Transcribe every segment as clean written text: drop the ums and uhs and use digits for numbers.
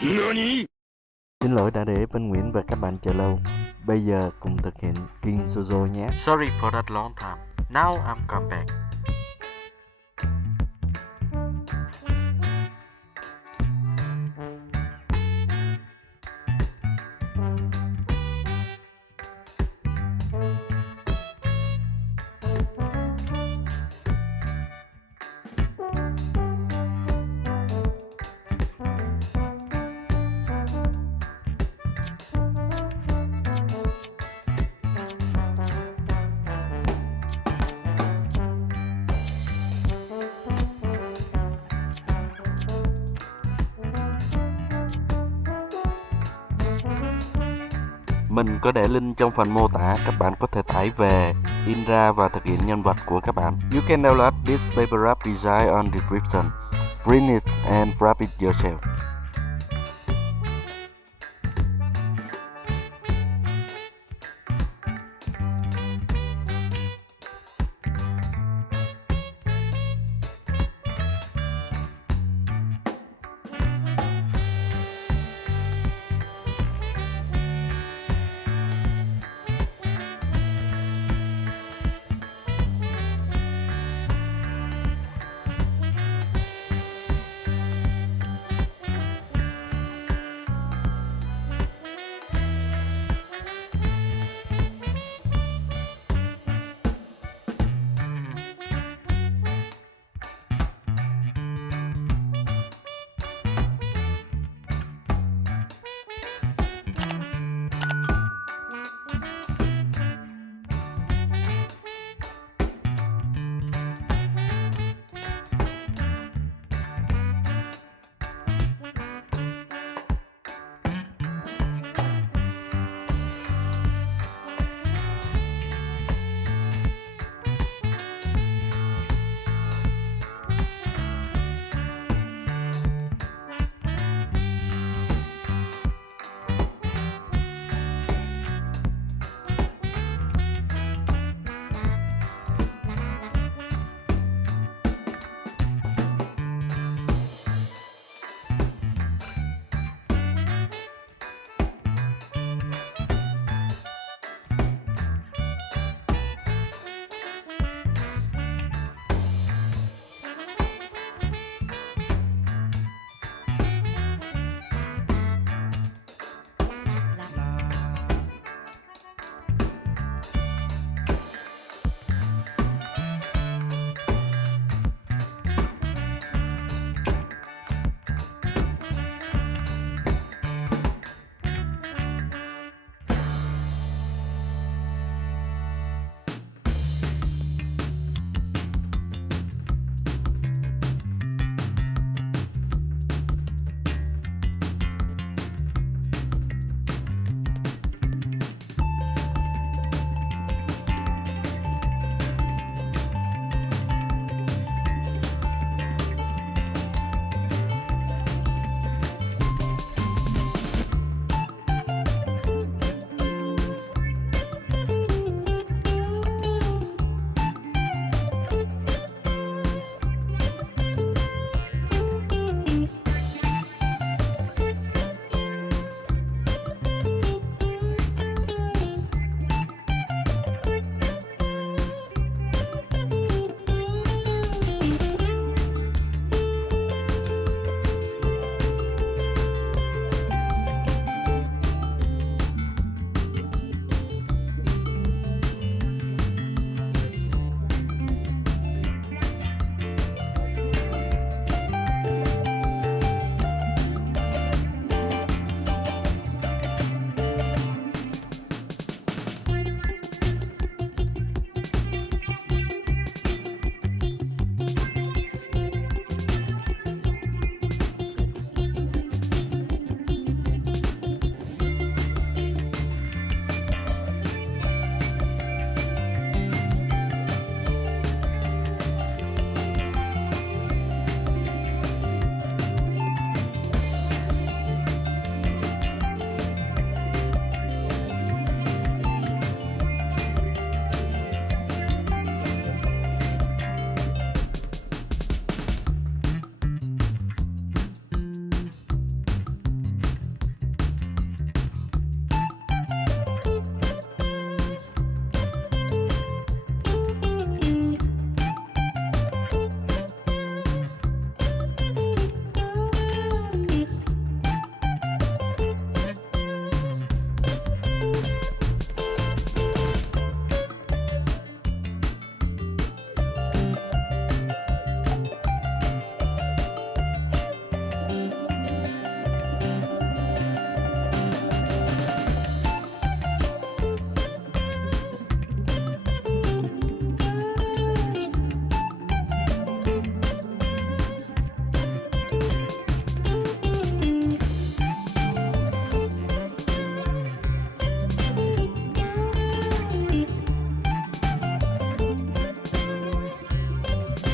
Xin lỗi đã để bên Nguyễn và các bạn chờ lâu. Bây giờ cùng thực hiện King Jojo nhé. Sorry for that long time. Now I'm come back. Mình có để link trong phần mô tả, các bạn có thể tải về, in ra và thực hiện nhân vật của các bạn. You can download this Papercraft design on description. Print it and wrap it yourself.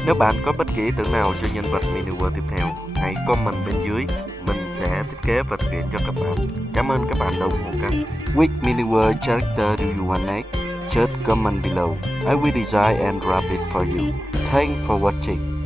Nếu bạn có bất kỳ ý tưởng nào cho nhân vật mini world tiếp theo, hãy comment bên dưới, mình sẽ thiết kế và thực hiện cho các bạn. Cảm ơn các bạn đã ủng hộ kênh. Which mini world character do you want next? Just comment below. I will design and wrap it for you. Thanks for watching.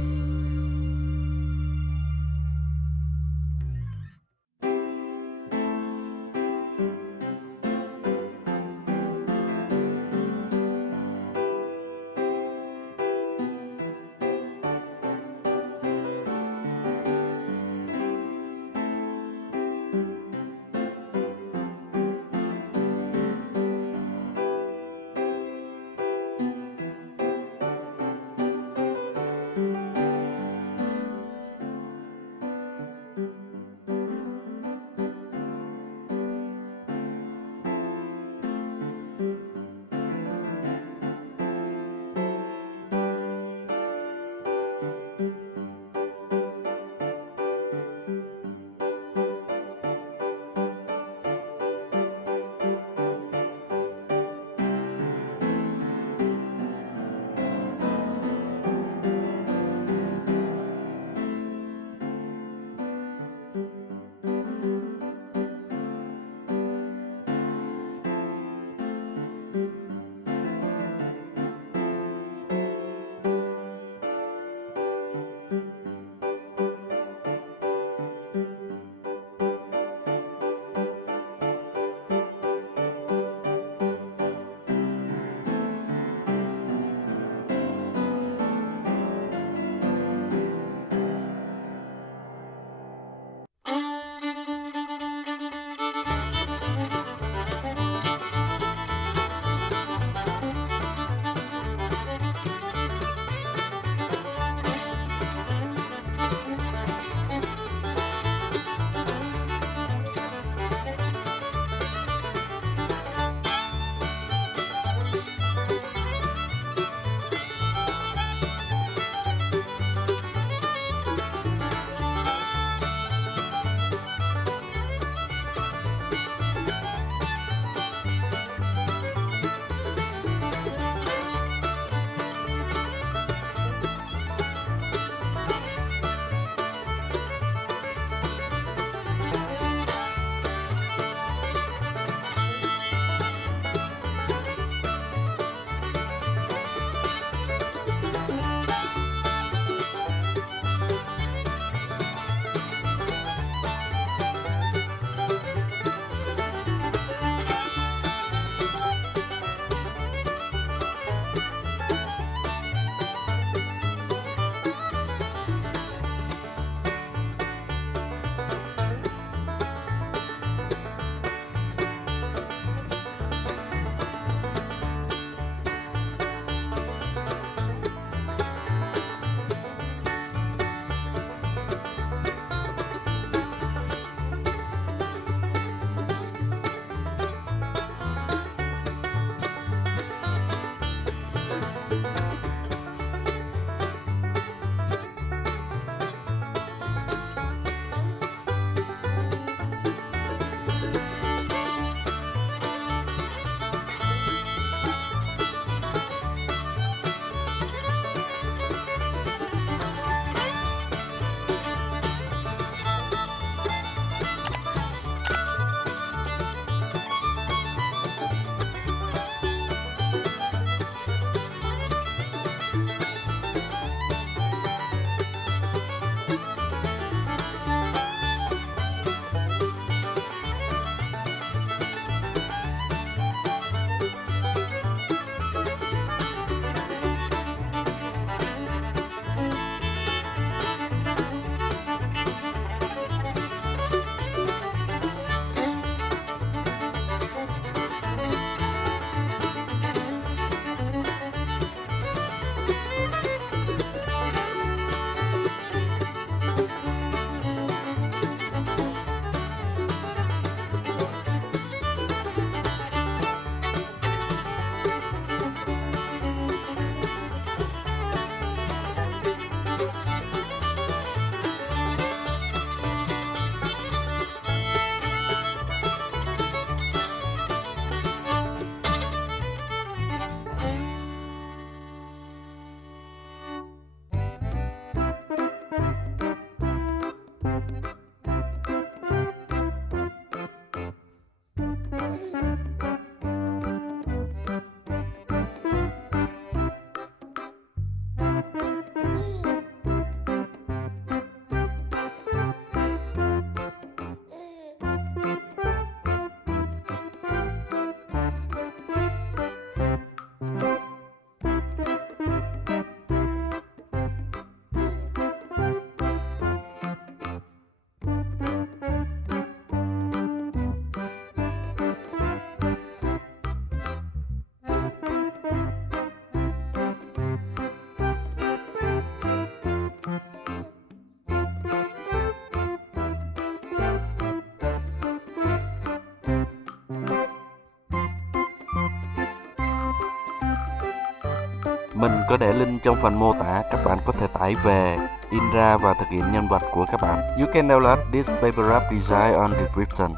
Mình có để link trong phần mô tả, các bạn có thể tải về, in ra và thực hiện nhân vật của các bạn. You can download this Papercraft design on description.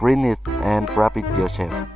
Print it and wrap it yourself.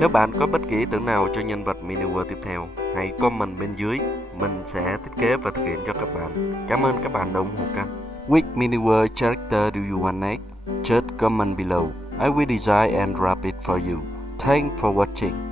Nếu bạn có bất kỳ ý tưởng nào cho nhân vật mini world tiếp theo, hãy comment bên dưới, mình sẽ thiết kế và thực hiện cho các bạn. Cảm ơn các bạn đã ủng hộ kênh. Which mini world character do you want next? Just comment below. I will design and wrap it for you. Thanks for watching.